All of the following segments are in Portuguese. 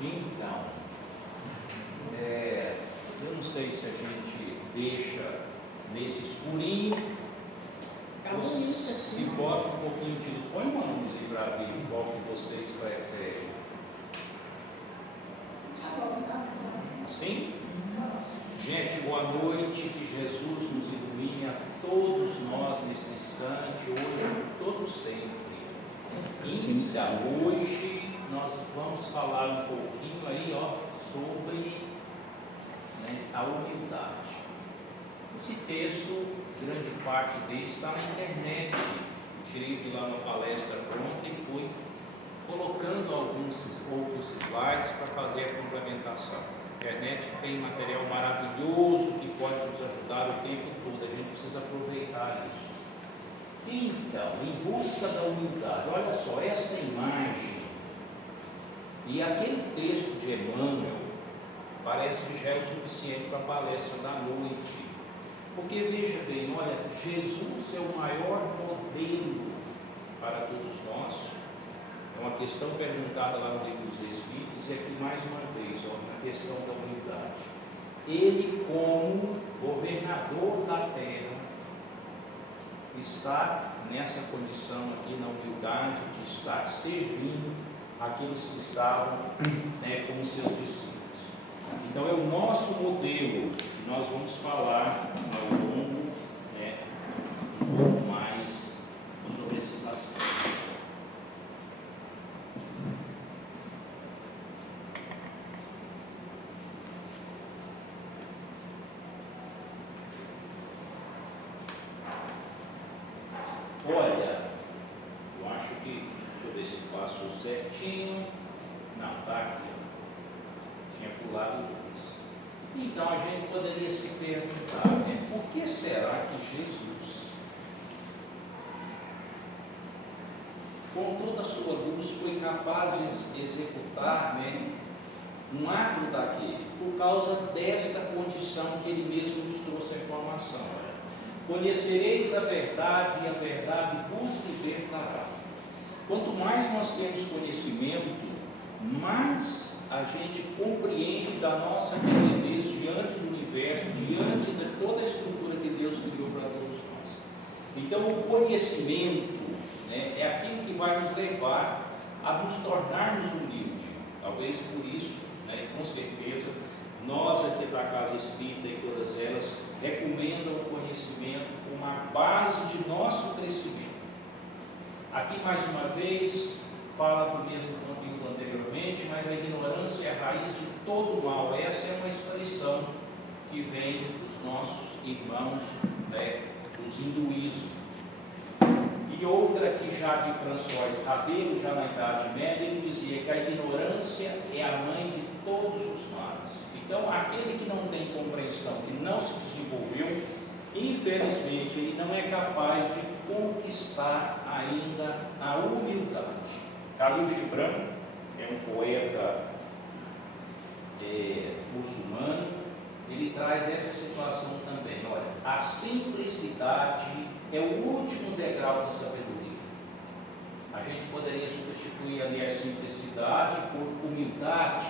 Então, eu não sei se a gente deixa nesse escurinho, Tá bonito assim. se bota um pouquinho de luz. Põe uma luz aí para ver qual que vocês preferem. Assim? Gente, boa noite, que Jesus nos ilumine a todos nós nesse instante, hoje, todo sempre. Então, hoje nós vamos falar um pouquinho aí, sobre a humildade. Esse texto, grande parte dele está na internet. Eu tirei de lá uma palestra pronta e fui colocando alguns outros slides para fazer a complementação. A internet tem material maravilhoso que pode nos ajudar o tempo todo, a gente precisa aproveitar isso. Então, em busca da humildade, olha só, esta imagem e aquele texto de Emmanuel parece que já é o suficiente para a palestra da noite. Porque veja bem, olha, Jesus é o maior modelo para todos nós. É uma questão perguntada lá no Livro dos Espíritos, e aqui mais uma vez, na questão da humildade. Ele, como governador da terra, está nessa condição aqui, na humildade, de estar servindo aqueles que estavam como seus discípulos. Então é o nosso modelo que nós vamos falar ao longo um pouco mais sobre esses aspectos. Olha, eu acho que, deixa eu ver se passou certinho. Não, está aqui. Tinha pulado dois. Então a gente poderia se perguntar, por que será que Jesus, com toda a sua luz, foi capaz de executar um ato daquele, por causa desta condição que ele mesmo nos trouxe a informação? Conhecereis a verdade e a verdade vos libertará. Quanto mais nós temos conhecimento, mais a gente compreende da nossa pequenez diante do universo, diante de toda a estrutura que Deus criou para todos nós. Então o conhecimento é aquilo que vai nos levar a nos tornarmos humildes. Talvez por isso, com certeza, nós aqui da Casa Espírita e todas elas recomendam o conhecimento como a base de nosso crescimento. Aqui mais uma vez fala do mesmo conteúdo anteriormente, mas a ignorância é a raiz de todo o mal. Essa é uma expressão que vem dos nossos irmãos dos hinduísmos. E outra que já de François Rabelais, já na Idade Média, ele dizia que a ignorância é a mãe de todos os males. Então, aquele que não tem compreensão, que não se desenvolveu, infelizmente, ele não é capaz de conquistar ainda a humildade. Khalil Gibran é um poeta muçulmano, ele traz essa situação também. Olha, a simplicidade é o último degrau da sabedoria. A gente poderia substituir ali a simplicidade por humildade,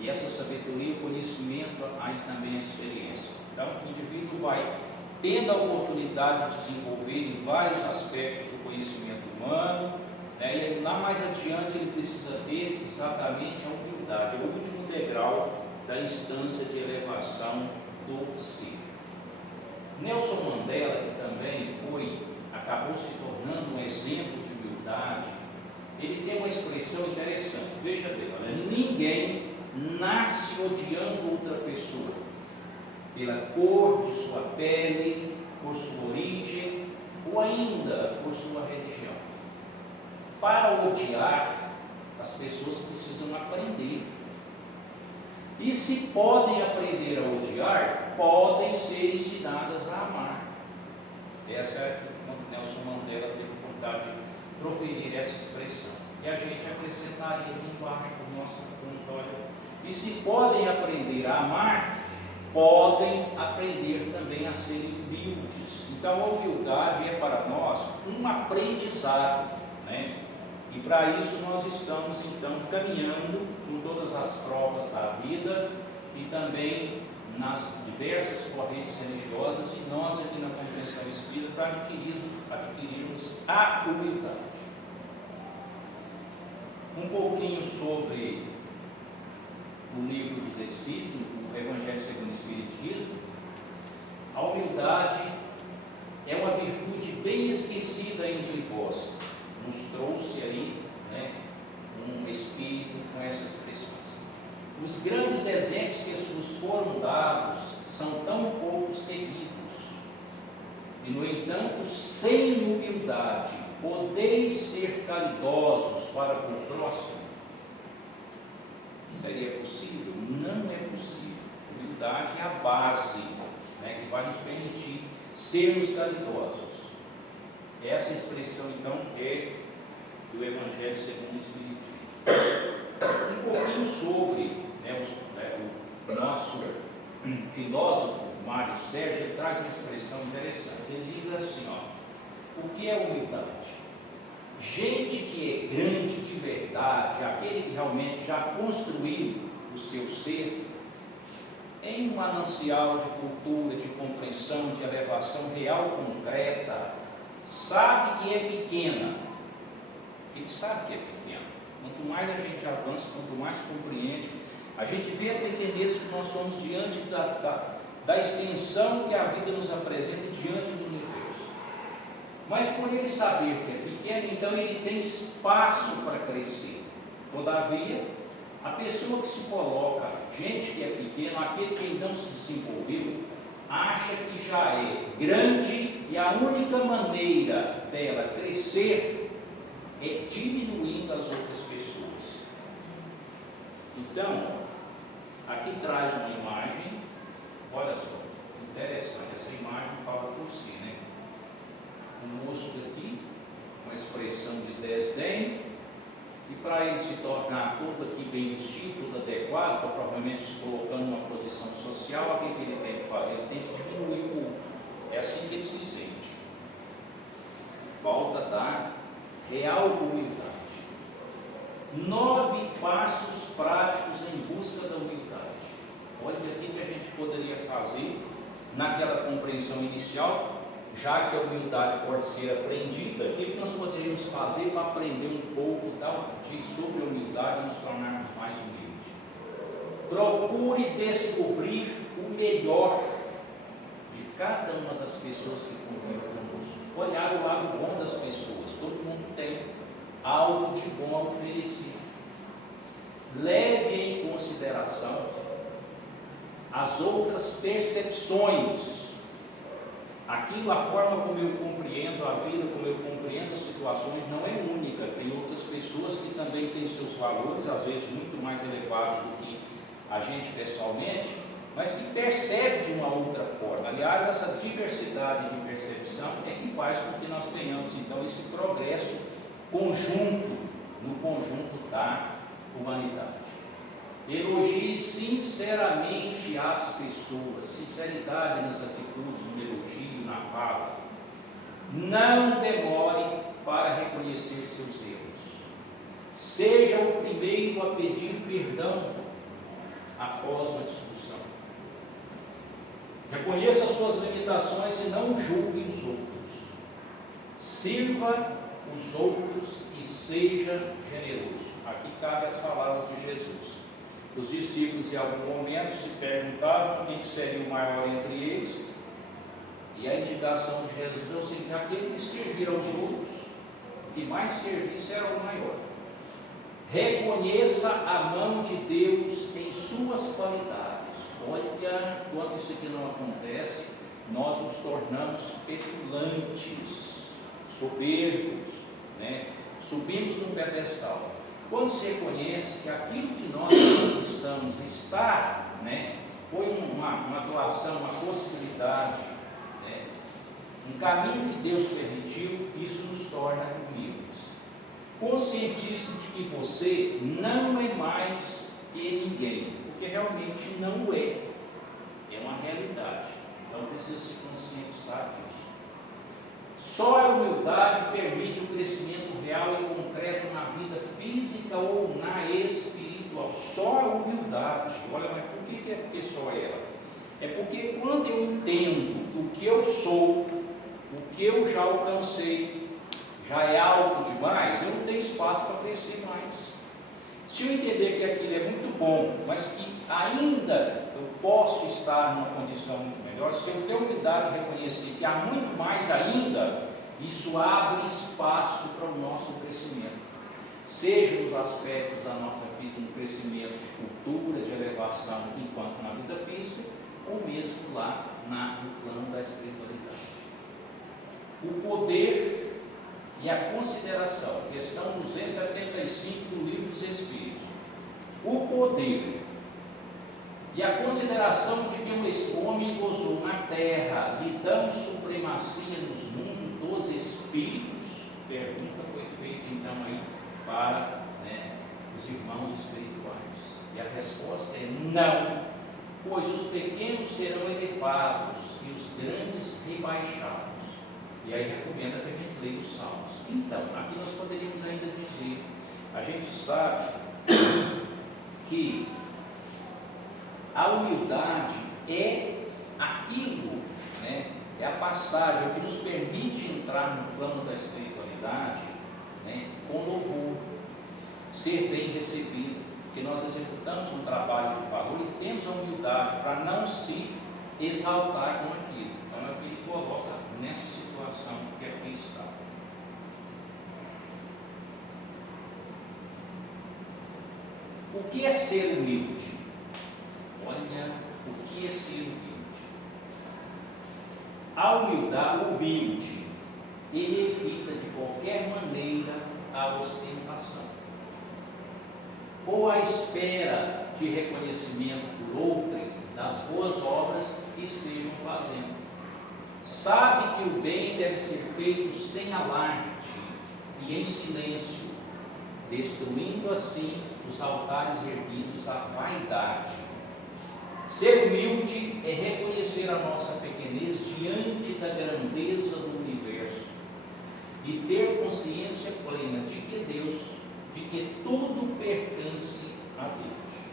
e essa sabedoria, o conhecimento, aí também a experiência. Então, o indivíduo vai tendo a oportunidade de desenvolver em vários aspectos do conhecimento humano, e lá mais adiante ele precisa ter exatamente a humildade, é o último degrau da instância de elevação do ser. Nelson Mandela, que também acabou se tornando um exemplo de humildade, ele tem uma expressão interessante. Veja bem, olha, ninguém nasce odiando outra pessoa pela cor de sua pele, por sua origem ou ainda por sua religião. Para odiar, as pessoas precisam aprender. E se podem aprender a odiar, podem ser ensinadas a amar. Essa é o Nelson Mandela teve vontade de proferir essa expressão. E a gente acrescentaria aqui embaixo por nossa conta, olha. E se podem aprender a amar, podem aprender também a serem humildes. Então a humildade é para nós um aprendizado, E para isso nós estamos então caminhando por todas as provas da vida e também nas diversas correntes religiosas, e nós aqui na Compreensão Espírita para adquirirmos a humildade. Um pouquinho sobre o livro dos Espíritos, o Evangelho segundo o Espiritismo. A humildade é uma virtude bem esquecida entre vós. Nos trouxe aí, né, um Espírito com essas expressões. Os grandes exemplos que nos foram dados são tão pouco seguidos. E, no entanto, sem humildade, podeis ser caridosos para com o próximo. Seria possível? Não é possível. Humildade é a base, né, que vai nos permitir sermos caridosos. Essa expressão, então, é do Evangelho segundo o Espiritismo. Um pouquinho sobre, né, o nosso filósofo Mário Sérgio, ele traz uma expressão interessante. Ele diz assim, ó: o que é humildade? Gente que é grande de verdade, aquele que realmente já construiu o seu ser em um manancial de cultura, de compreensão, de elevação real concreta, sabe que é pequena. Ele sabe que é pequena. Quanto mais a gente avança, quanto mais compreende, a gente vê a pequenez que nós somos diante da extensão que a vida nos apresenta diante do universo. Mas por ele saber que é pequeno, então ele tem espaço para crescer. Todavia, a pessoa que se coloca, gente que é pequeno, aquele que não se desenvolveu, acha que já é grande e a única maneira dela crescer é diminuindo as outras pessoas. Então, aqui traz uma imagem, olha só, interessante, essa imagem fala por si, né? Um moço aqui, uma expressão de desdém, e para ele se tornar todo aqui bem vestido, todo adequado, provavelmente se colocando numa posição social, o que ele tem que fazer? Ele tem que diminuir o pouco. É assim que ele se sente. Falta da real humildade. 9 passos práticos em busca da humildade. Olha aqui que a gente poderia fazer naquela compreensão inicial. Já que a humildade pode ser aprendida, o que nós poderíamos fazer para aprender um pouco sobre a humildade e nos tornarmos mais humildes? Procure descobrir o melhor de cada uma das pessoas que convivem conosco. Olhar o lado bom das pessoas. Todo mundo tem algo de bom a oferecer. Leve em consideração as outras percepções. Aquilo, a forma como eu compreendo a vida, como eu compreendo as situações, não é única. Tem outras pessoas que também têm seus valores, às vezes muito mais elevados do que a gente pessoalmente, mas que percebe de uma outra forma. Aliás, essa diversidade de percepção é que faz com que nós tenhamos, então, esse progresso conjunto, no conjunto da humanidade. Elogie sinceramente as pessoas, sinceridade nas atitudes, no elogio, na fala. Não demore para reconhecer seus erros. Seja o primeiro a pedir perdão após uma discussão. Reconheça as suas limitações e não julgue os outros. Sirva os outros e seja generoso. Aqui cabe as palavras de Jesus. Os discípulos, em algum momento, se perguntavam quem seria o maior entre eles, e a indicação de Jesus é o seguinte: aquele que servir aos outros, o que mais servisse era o maior. Reconheça a mão de Deus em suas qualidades. Olha, quando isso aqui não acontece, nós nos tornamos petulantes, soberbos, né? Subimos num pedestal. Quando se reconhece que aquilo que nós conquistamos está, né, foi uma doação, uma possibilidade, né, um caminho que Deus permitiu, isso nos torna humildes. Conscientize de que você não é mais que ninguém, porque realmente não é. É uma realidade. Então precisa se conscientizar disso. Só a humildade permite o crescimento real e concreto na vida física ou na espiritual. Só a humildade. Olha, mas por que é porque só ela? É porque quando eu entendo o que eu sou, o que eu já alcancei, já é alto demais, eu não tenho espaço para crescer mais. Se eu entender que aquilo é muito bom, mas que ainda eu posso estar numa condição muito melhor, se eu tenho humildade de reconhecer que há muito mais ainda, isso abre espaço para o nosso crescimento. Seja nos aspectos da nossa vida, no crescimento de cultura, de elevação, enquanto na vida física, ou mesmo lá no plano da espiritualidade. O poder e a consideração, questão 275 do Livro dos Espíritos. O poder e a consideração de que um homem gozou na terra lhe dão supremacia nos mundos dos espíritos? Pergunta foi feita então aí para os irmãos espirituais. E a resposta é não, pois os pequenos serão elevados e os grandes rebaixados. E aí recomenda que a gente leia os Salmos. Então, aqui nós poderíamos ainda dizer, a gente sabe que a humildade é aquilo, é a passagem que nos permite entrar no plano da espiritualidade, com louvor, ser bem recebido, porque nós executamos um trabalho de valor e temos a humildade para não se exaltar com aquilo. Então, é o que ele coloca nessa situação que aqui está. O que é ser humilde? Olha, o que é ser humilde? A humildade, o humilde, ele evita de qualquer maneira a ostentação, ou a espera de reconhecimento por outrem das boas obras que estejam fazendo. Sabe que o bem deve ser feito sem alarde e em silêncio, destruindo assim os altares erguidos à vaidade. Ser humilde é reconhecer a nossa pequenez diante da grandeza do universo e ter consciência plena de que tudo pertence a Deus.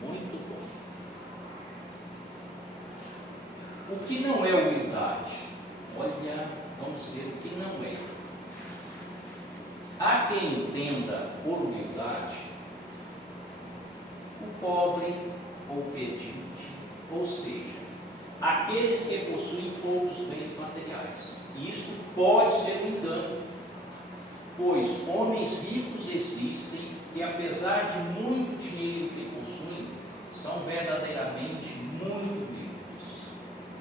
Muito bom. O que não é humildade? Olha, vamos ver o que não é. Há quem entenda por humildade o pobre ou pedinte, ou seja, aqueles que possuem poucos bens materiais. E isso pode ser um engano, pois homens ricos existem que, apesar de muito dinheiro que possuem, são verdadeiramente muito ricos.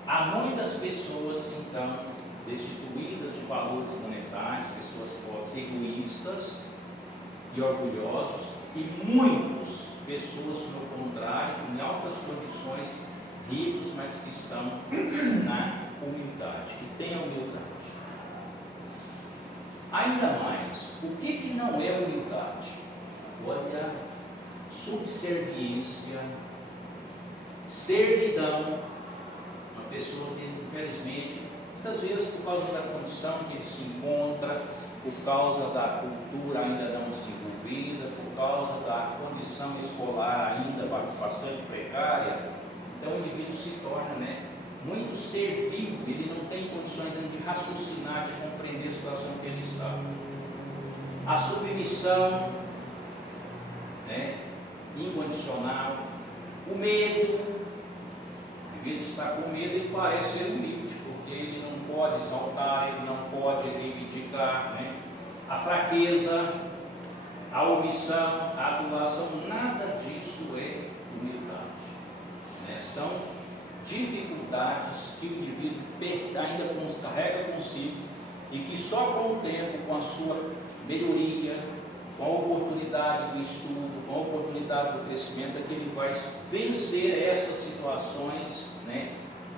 Há muitas pessoas, então, destituídas de valores monetários, pessoas pobres, egoístas e orgulhosos, e muitas pessoas, pelo contrário, em altas condições, ricos, mas que estão na humildade, que têm a humildade. Ainda mais, o que não é humildade? Olha, subserviência, servidão. Uma pessoa que, infelizmente, muitas vezes por causa da condição que ele se encontra, por causa da cultura ainda não desenvolvida, por causa da condição escolar ainda bastante precária, então o indivíduo se torna muito servil, ele não tem condições de raciocinar, de compreender a situação que ele está. A submissão incondicional, o medo, o indivíduo está com medo e parece ser humilde, porque ele não pode exaltar, ele não pode reivindicar, a fraqueza, a omissão, a adulação, nada disso é humildade. São dificuldades que o indivíduo ainda carrega consigo e que só com o tempo, com a sua melhoria, com a oportunidade do estudo, com a oportunidade do crescimento, é que ele vai vencer essas situações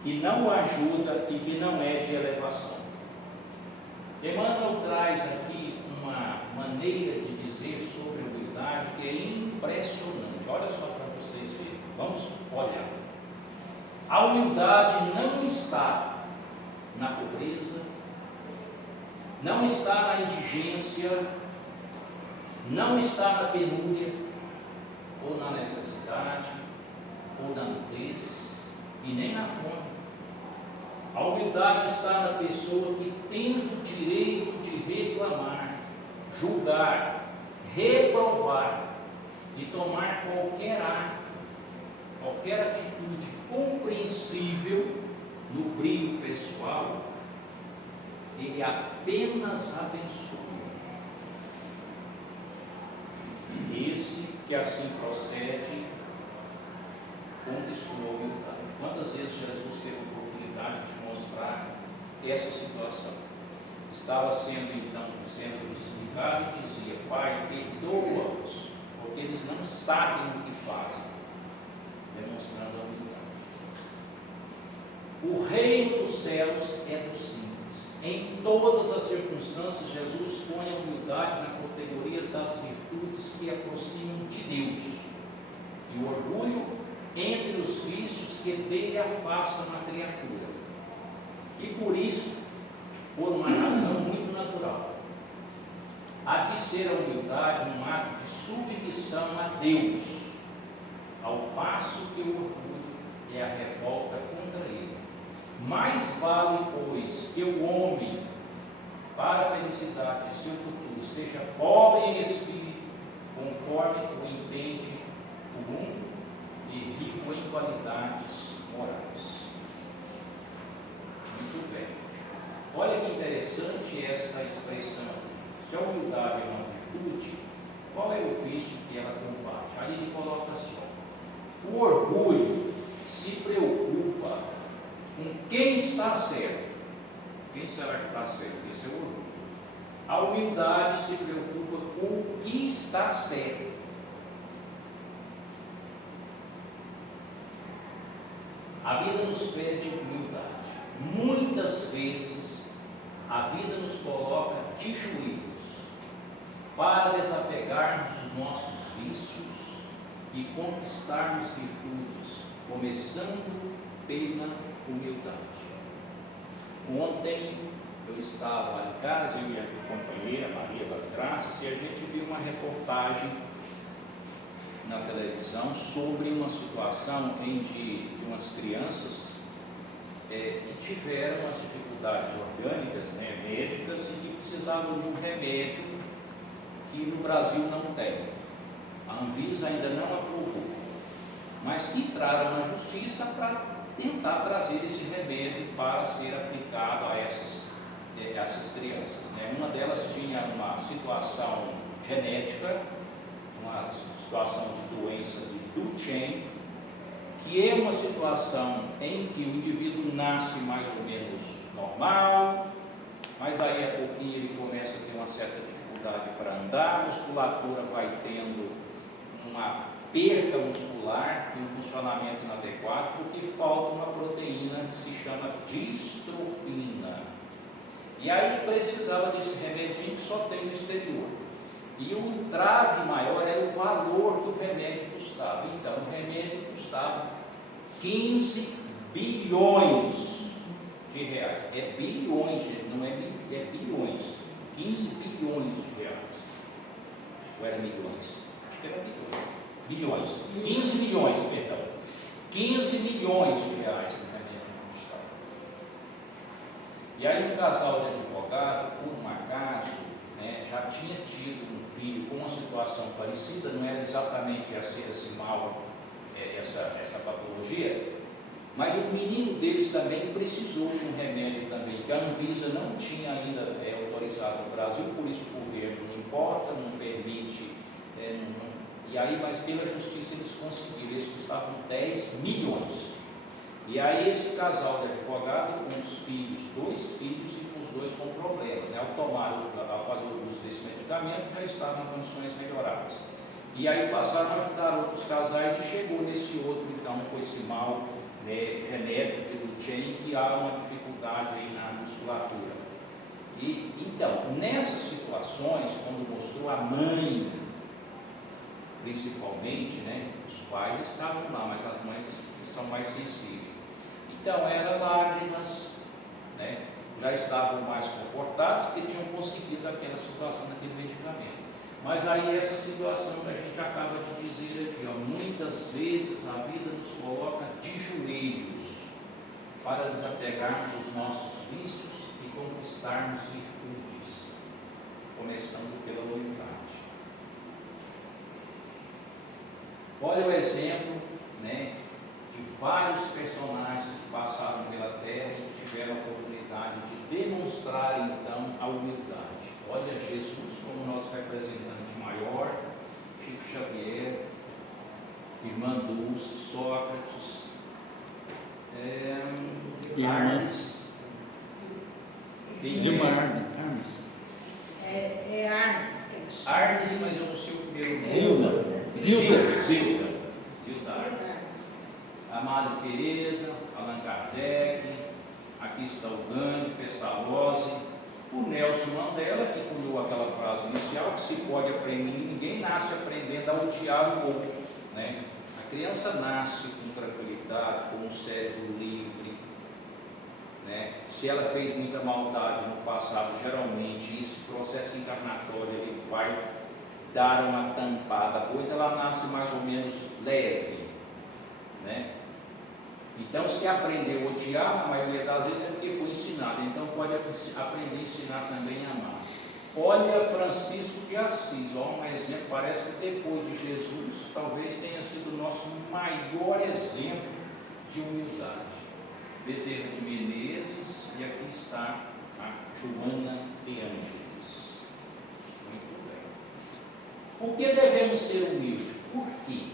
que não o ajuda e que não é de elevação. Emmanuel traz aqui uma maneira de dizer sobre a humildade que é impressionante. Olha só para vocês verem. Vamos olhar. A humildade não está na pobreza, não está na indigência, não está na penúria, ou na necessidade, ou na nudez, e nem na fome. A humildade está na pessoa que, tendo o direito de reclamar, julgar, reprovar e tomar qualquer ato, qualquer atitude compreensível no brilho pessoal, ele apenas abençoa. Esse que assim procede conquistou a humildade. Quantas vezes Jesus teve a oportunidade de mostrar essa situação? Estava sendo crucificado e dizia: Pai, perdoa-os, porque eles não sabem o que fazem, demonstrando a humildade. O reino dos céus é dos simples. Em todas as circunstâncias, Jesus põe a humildade na categoria das virtudes que aproximam de Deus, e o orgulho entre os vícios que dele afastam a criatura. E por isso, por uma razão muito natural, há de ser a humildade um ato de submissão a Deus, ao passo que o orgulho é a revolta contra ele. Mais vale, pois, que o homem, para a felicidade de seu futuro, seja pobre em espírito, conforme o entende o mundo, e rico em qualidades morais. Muito bem. Olha que interessante essa expressão aqui. Se a humildade é uma virtude, qual é o vício que ela combate? Ali ele coloca assim: o orgulho se preocupa com quem está certo. Quem será que está certo? Esse é o orgulho. A humildade se preocupa com o que está certo. A vida nos pede humildade. Muitas vezes a vida nos coloca de joelhos para desapegarmos dos nossos vícios e conquistarmos virtudes, começando pela humildade. Ontem eu estava lá em casa, eu e a companheira Maria das Graças, e a gente viu uma reportagem na televisão sobre uma situação em de umas crianças que tiveram as dificuldades orgânicas, médicas, e que precisavam de um remédio que no Brasil não tem. A Anvisa ainda não aprovou, mas que entraram na justiça para tentar trazer esse remédio para ser aplicado a essas crianças. Uma delas tinha uma situação genética, uma situação de doença de Duchenne, que é uma situação em que o indivíduo nasce mais ou menos normal, mas daí a pouquinho ele começa a ter uma certa dificuldade para andar, a musculatura vai tendo uma perda muscular e um funcionamento inadequado, porque falta uma proteína que se chama distrofina. E aí precisava desse remedinho que só tem no exterior. E o entrave maior era o valor que o remédio custava. Então, o remédio custava 15 bilhões de reais. É bilhões, não é bilhões. 15 bilhões de reais. Ou era milhões? Acho que era bilhões. Bilhões. 15 milhões, perdão. 15 milhões de reais no remédio custava. E aí um casal de advogado, por um acaso, já tinha tido um filho com uma situação parecida, não era exatamente esse mal, essa patologia, mas o menino deles também precisou de um remédio também, que a Anvisa não tinha ainda autorizado no Brasil, por isso o governo não importa, não permite, e aí, mas pela justiça eles conseguiram, eles custavam 10 milhões. E aí esse casal de advogado com os filhos, 2 filhos e com os 2 com problemas, ao fazer o uso desse medicamento, já estavam em condições melhoradas. E aí passaram a ajudar outros casais e chegou nesse outro, então, com esse mal genético de Duchenne, que há uma dificuldade aí na musculatura. E então, nessas situações, quando mostrou a mãe, principalmente, os pais estavam lá, mas as mães são mais sensíveis. Então, eram lágrimas, já estavam mais confortados porque tinham conseguido aquela situação daquele medicamento. Mas aí essa situação que a gente acaba de dizer aqui, ó, muitas vezes a vida nos coloca de joelhos para desapegarmos dos nossos vícios e conquistarmos virtudes, começando pela humildade. Olha o exemplo, né, de vários personagens que passaram pela terra e tiveram a oportunidade de demonstrar então a humildade. Olha Jesus como nosso representante maior, Chico Xavier, Irmã Dulce, Sócrates, Hermes, Hermes. É Hermes que ele chama. Hermes, mas eu não sei o primeiro nome. Zilda. A Madre Teresa, Allan Kardec, aqui está o Gandhi, Pestalozzi, o Nelson Mandela, que cunhou aquela frase inicial, que se pode aprender, ninguém nasce aprendendo a odiar o outro, né? A criança nasce com tranquilidade, com um cérebro livre, né? Se ela fez muita maldade no passado, geralmente esse processo encarnatório ele vai dar uma tampada, depois ela nasce mais ou menos leve, né? Então, se aprendeu a odiar, na maioria das vezes é porque foi ensinado, então pode aprender a ensinar também a amar. Olha Francisco de Assis, ó, um exemplo, parece que depois de Jesus, talvez tenha sido o nosso maior exemplo de humildade. Bezerra de Menezes, e aqui está a Joana de Ângeles. Muito bem. Por que devemos ser humildes? Por quê?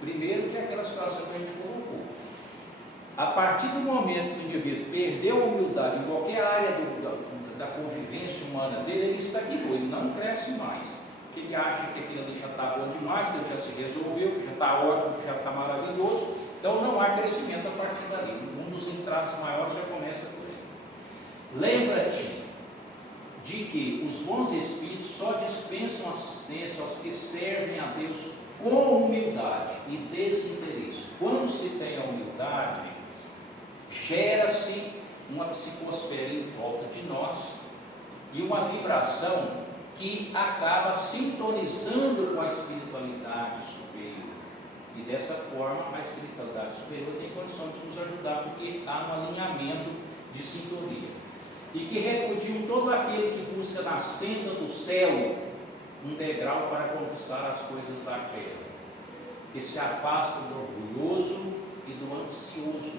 Primeiro, que é aquela situação que a gente colocou. A partir do momento que o indivíduo perdeu a humildade em qualquer área da convivência humana dele, ele estagnou, ele não cresce mais. Porque ele acha que aquilo ali já está bom demais, que ele já se resolveu, que já está ótimo, que já está maravilhoso. Então não há crescimento a partir dali. Um dos entraves maiores já começa por ele. Lembra-te de que os bons espíritos só dispensam assistência aos que servem a Deus com humildade e desinteresse. Quando se tem a humildade, gera-se uma psicosfera em volta de nós e uma vibração que acaba sintonizando com a espiritualidade superior. E dessa forma, a espiritualidade superior tem condição de nos ajudar, porque há um alinhamento de sintonia. E que repudiam todo aquele que busca na senda do céu um degrau para conquistar as coisas da terra, que se afasta do orgulhoso e do ansioso.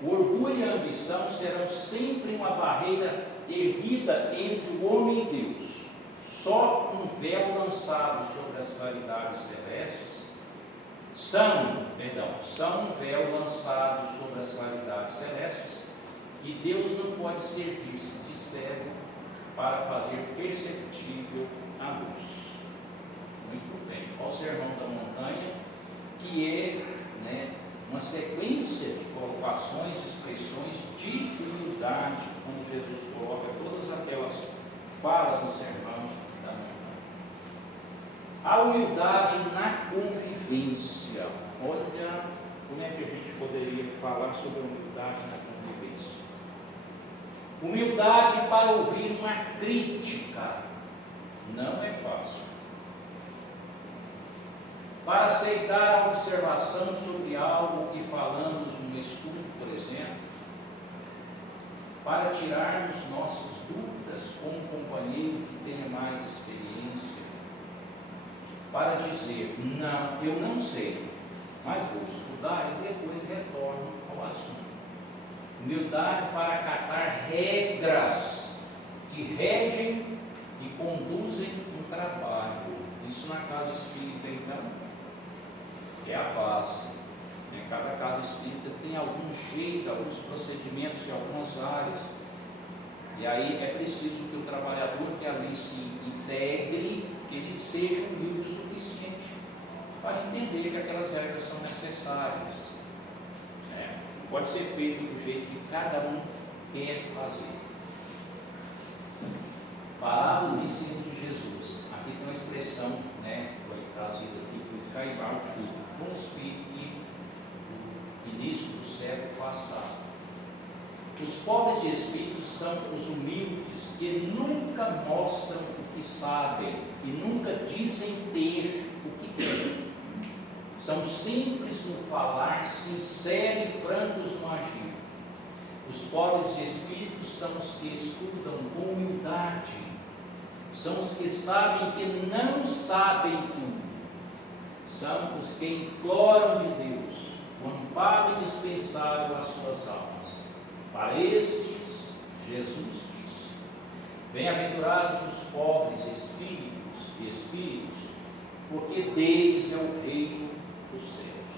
O orgulho e a ambição serão sempre uma barreira erguida entre o homem e Deus. Só um véu lançado sobre as claridades celestes são um véu lançado sobre as claridades celestes, e Deus não pode servir-se de cego para fazer perceptível a luz. Muito bem. Ao Sermão da Montanha, que é, uma sequência de colocações, de expressões de humildade, quando Jesus coloca todas aquelas falas no Sermão da Montanha. A humildade na convivência. Olha como é que a gente poderia falar sobre a humildade na convivência. Humildade para ouvir uma crítica não é fácil. Para aceitar a observação sobre algo que falamos no estudo, por exemplo, para tirarmos nossas dúvidas com um companheiro que tenha mais experiência, para dizer, não, eu não sei, mas vou estudar e depois retorno ao assunto. Humildade para acatar regras que regem e conduzem um trabalho. Isso na casa espírita, então, é a base. Cada casa espírita tem algum jeito, alguns procedimentos em algumas áreas. E aí é preciso que o trabalhador que ali se integre, que ele seja humilde o suficiente para entender que aquelas regras são necessárias. Não pode ser feito do jeito que cada um quer fazer. Palavras e ensinos de Jesus. Aqui tem uma expressão, foi trazida aqui por Caibal Chuva, conspire início do século passado. Os pobres de espírito são os humildes que nunca mostram o que sabem e nunca dizem ter o que têm. São simples no falar, sinceros e francos no agir. Os pobres de espírito são os que estudam com humildade. São os que sabem que não sabem tudo. São os que imploram de Deus o amparo indispensável às suas almas. Para estes, Jesus disse: bem-aventurados os pobres espíritos, porque deles é o reino dos céus.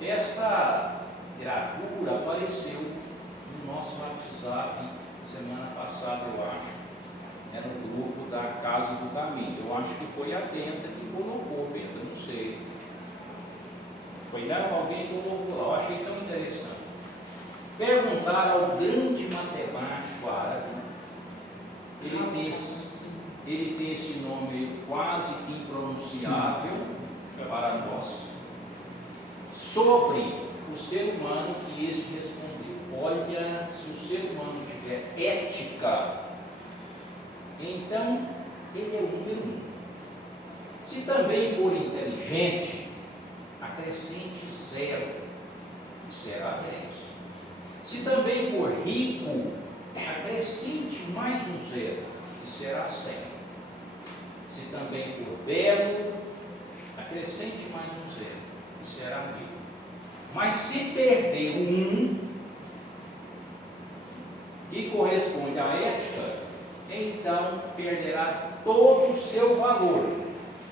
Esta gravura apareceu no nosso WhatsApp semana passada, eu acho, no grupo da Casa do Caminho. Eu acho que foi a Benta que colocou, Benta, não sei. Foi não, alguém colocou lá, eu achei tão interessante. Perguntar ao grande matemático árabe, ele tem esse nome quase que impronunciável para nós, sobre o ser humano, que este respondeu: olha, se o ser humano tiver ética, então ele é o número 1. Se também for inteligente, acrescente 0, e será 10. Se também for rico, acrescente mais um 0, e será 100. Se também for belo, acrescente mais um 0, e será 1000. Mas se perder o 1, que corresponde à ética, então perderá todo o seu valor,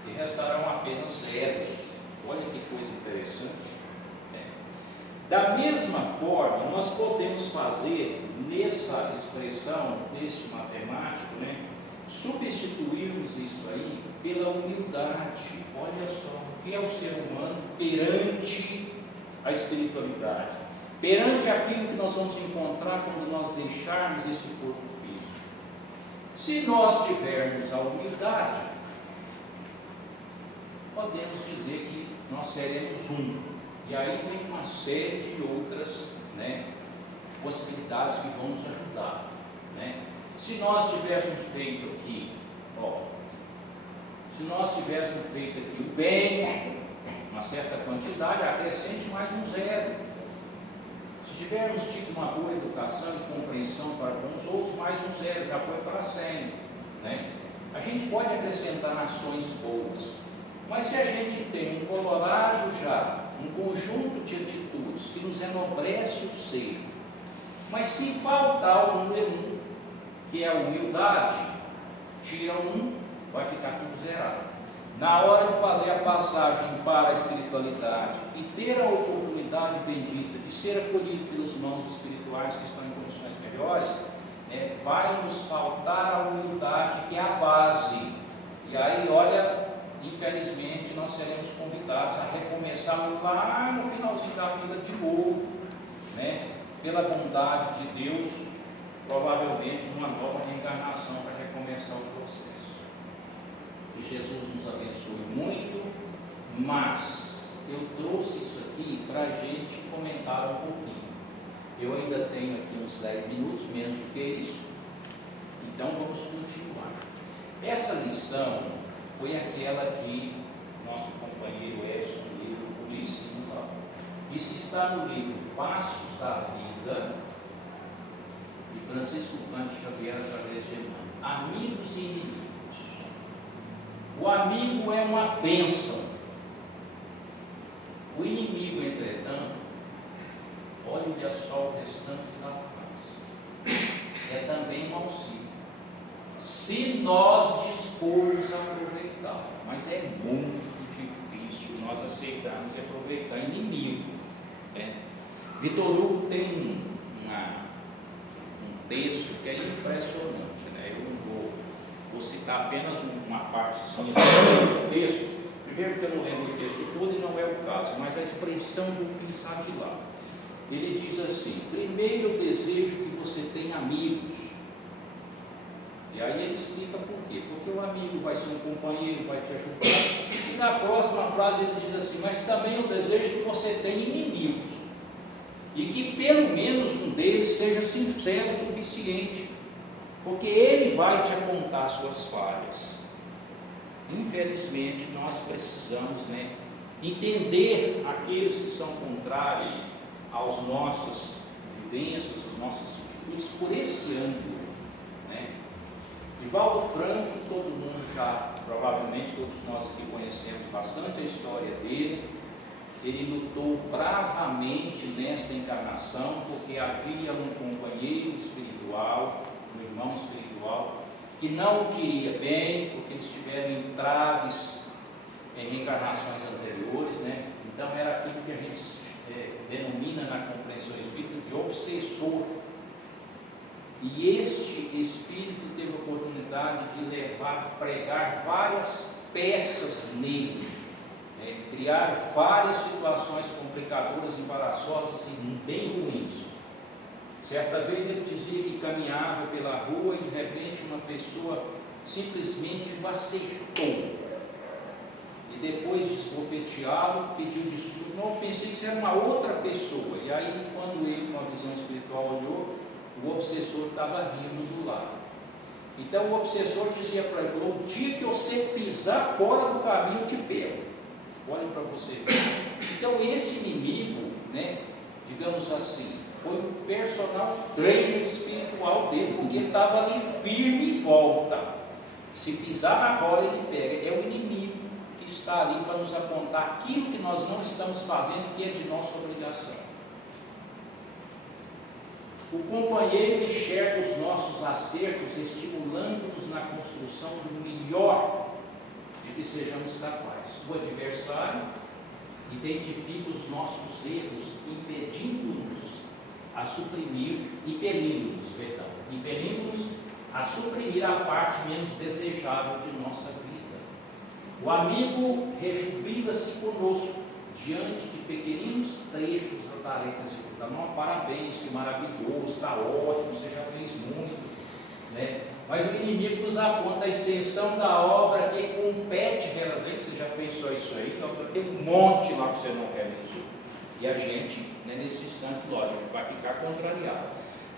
e restarão apenas zeros. Olha que coisa interessante. Da mesma forma, nós podemos fazer nessa expressão deste matemático, substituirmos isso aí pela humildade. Olha só, o que é o ser humano perante a espiritualidade, perante aquilo que nós vamos encontrar quando nós deixarmos este corpo físico. Se nós tivermos a humildade, podemos dizer que nós seremos um. E aí vem uma série de outras possibilidades que vão nos ajudar. Se nós tivéssemos feito aqui, o bem, uma certa quantidade, acrescente mais um 0. Se tivermos tido uma boa educação e compreensão para com os outros, mais um 0, já foi para 100. A gente pode acrescentar ações boas, mas se a gente tem um corolário já, um conjunto de atitudes que nos enobrece o ser, mas se faltar o número 1, que é a humildade, tira 1, vai ficar tudo zerado. Na hora de fazer a passagem para a espiritualidade e ter a oportunidade bendita de ser acolhido pelos irmãos espirituais que estão em condições melhores, vai nos faltar a humildade, que é a base. E aí, olha, infelizmente nós seremos convidados a recomeçar lá no finalzinho da vida de novo, pela bondade de Deus, provavelmente uma nova reencarnação para recomeçar o processo. Que Jesus nos abençoe muito, mas eu trouxe isso aqui para a gente comentar um pouquinho. Eu ainda tenho aqui uns 10 minutos, menos do que isso, então vamos continuar. Essa lição foi aquela que nosso companheiro Edson, no livro O Ensino lá. Isso está no livro Passos da Vida, de Francisco Cândido Xavier, através de Emmanuel. Amigos e inimigos. O amigo é uma bênção. O inimigo, entretanto, olha só o restante da frase, é também um auxílio, se nós dispormos a aproveitar. Mas é muito difícil nós aceitarmos e aproveitar inimigo. Vitor Hugo tem um texto que é impressionante. Eu não vou citar apenas uma parte do texto, primeiro porque eu não lembro o texto todo e não é o caso, mas a expressão do pensar de lá. Ele diz assim: primeiro eu desejo que você tenha amigos. E aí ele explica por quê. Porque o amigo vai ser um companheiro, vai te ajudar. E na próxima frase ele diz assim: mas também eu desejo que você tenha inimigos. e que pelo menos um deles seja sincero o suficiente, porque ele vai te apontar suas falhas. Infelizmente, nós precisamos, entender aqueles que são contrários às nossas vivências, às nossas atitudes, por esse ângulo. Divaldo Franco, todo mundo já, provavelmente todos nós aqui conhecemos bastante a história dele. Ele lutou bravamente nesta encarnação, porque havia um companheiro espiritual, um irmão espiritual, que não o queria bem, porque eles tiveram entraves em reencarnações anteriores, Então era aquilo que a gente denomina na compreensão espírita de obsessor. E este espírito teve a oportunidade de pregar várias peças nele, criar várias situações complicadoras, embaraçosas e bem ruins. Certa vez ele dizia que caminhava pela rua e de repente uma pessoa simplesmente o acertou. E depois de esbofeteá-lo, pediu desculpa. Não, pensei que isso era uma outra pessoa. E aí, quando ele, com a visão espiritual, olhou, o obsessor estava rindo do lado. Então o obsessor dizia para ele: o dia que você pisar fora do caminho, eu te pego. Olhem para você ver. Então esse inimigo, digamos assim, foi o personal trainer espiritual dele, porque ele estava ali firme e volta. Se pisar na bola, ele pega. É o inimigo que está ali para nos apontar aquilo que nós não estamos fazendo, que é de nossa obrigação. O companheiro enxerga os nossos acertos, estimulando-nos na construção do melhor de que sejamos capazes. O adversário identifica os nossos erros, impedindo-nos a suprimir, impelindo-nos a suprimir a parte menos desejável de nossa vida. O amigo rejubila-se conosco diante de pequeninos trechos da tarefa executada. Não, parabéns, que maravilhoso, está ótimo, você já fez muito, Mas o inimigo nos aponta a extensão da obra que compete delas. Você já fez só isso aí, tem um monte lá que você não realizou. E a gente, nesse instante, lógico, vai ficar contrariado.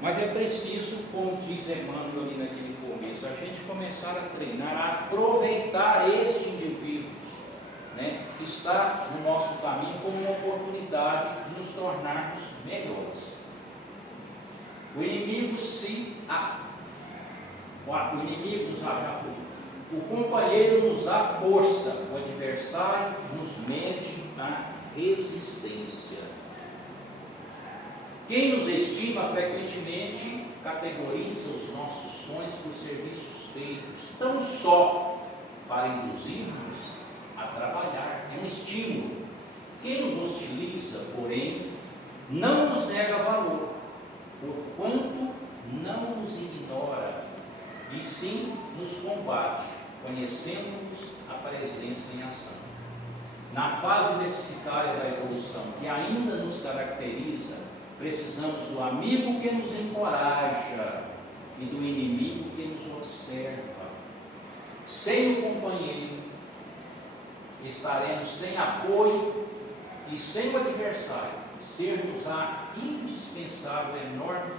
Mas é preciso, como diz Emmanuel ali naquele começo, a gente começar a treinar, a aproveitar este indivíduo, que está no nosso caminho como uma oportunidade de nos tornarmos melhores. O inimigo o companheiro nos dá força, o adversário nos mede a resistência. Quem nos estima frequentemente categoriza os nossos sonhos por serviços feitos, tão só para induzir-nos a trabalhar, é um estímulo. Quem nos hostiliza, porém, não nos nega valor, porquanto não nos ignora, e sim nos combate, conhecendo-nos a presença em ação. Na fase deficitária da evolução, que ainda nos caracteriza, precisamos do amigo que nos encoraja e do inimigo que nos observa. Sem o companheiro, estaremos sem apoio e sem o adversário, sermos a indispensável enorme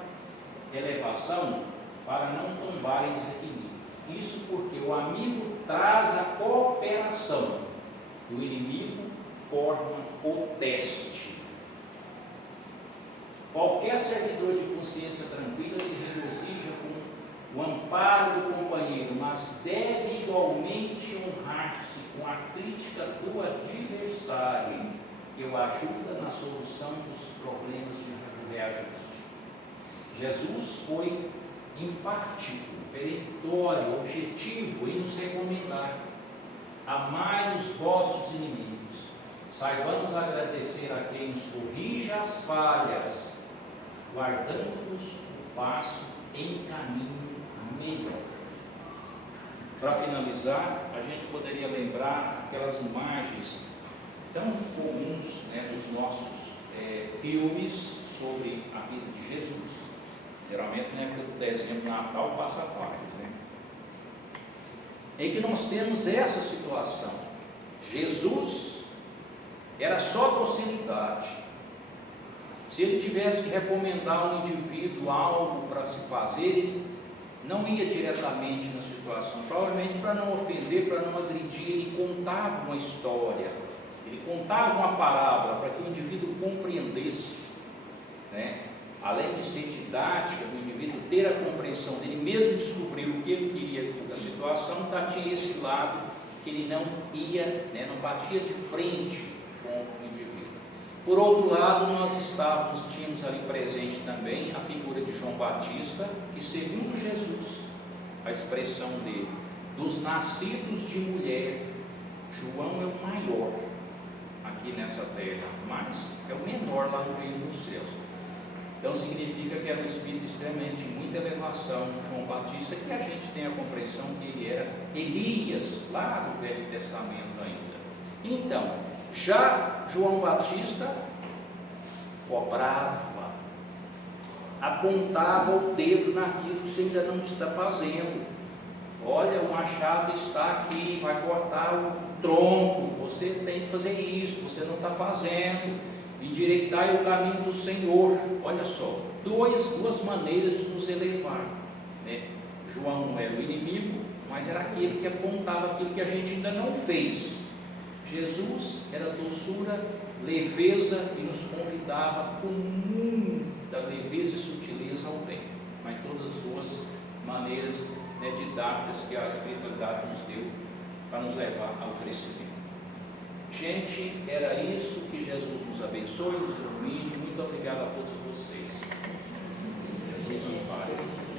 elevação para não tombar em desequilíbrio. Isso porque o amigo traz a cooperação e o inimigo forma o teste. Qualquer servidor de consciência tranquila se regozija com o amparo do companheiro, mas deve igualmente honrar-se com a crítica do adversário, que o ajuda na solução dos problemas de reajuste. Jesus foi enfático, perentório, objetivo em nos recomendar: amai os vossos inimigos, saibamos agradecer a quem nos corrige as falhas, guardando-nos o passo em caminho melhor. Para finalizar, a gente poderia lembrar aquelas imagens tão comuns dos nossos filmes sobre a vida de Jesus. Geralmente na época do desenho do Natal passa vários, em que nós temos essa situação. Jesus era só docilidade, Se ele tivesse que recomendar ao indivíduo algo para se fazer, ele não ia diretamente na situação, provavelmente para não ofender, para não agredir, ele contava uma história, ele contava uma parábola para que o indivíduo compreendesse, né? Além de ser didática, do indivíduo ter a compreensão dele, mesmo descobrir o que ele queria da situação, tinha esse lado que ele não ia, né, não batia de frente com o indivíduo. Por outro lado, nós tínhamos ali presente também a figura de João Batista, que segundo Jesus, a expressão dele, dos nascidos de mulher, João é o maior aqui nessa terra, mas é o menor lá no reino dos céus. Então significa que era um espírito extremamente de muita elevação, João Batista, que a gente tem a compreensão que ele era Elias, lá do Velho Testamento ainda. Então, já João Batista cobrava, apontava o dedo naquilo que você ainda não está fazendo. Olha, o machado está aqui, vai cortar o tronco, você tem que fazer isso, você não está fazendo. Endireitai o caminho do Senhor. Olha só, duas maneiras de nos elevar, né? João não era o inimigo, mas era aquele que apontava aquilo que a gente ainda não fez. Jesus era doçura, leveza e nos convidava com muita leveza e sutileza ao bem, mas todas as duas maneiras, né, didáticas que a espiritualidade nos deu para nos levar ao crescimento. Gente, era isso. Que Jesus nos abençoe, nos ilumine. Muito obrigado a todos vocês. Jesus nos abençoe.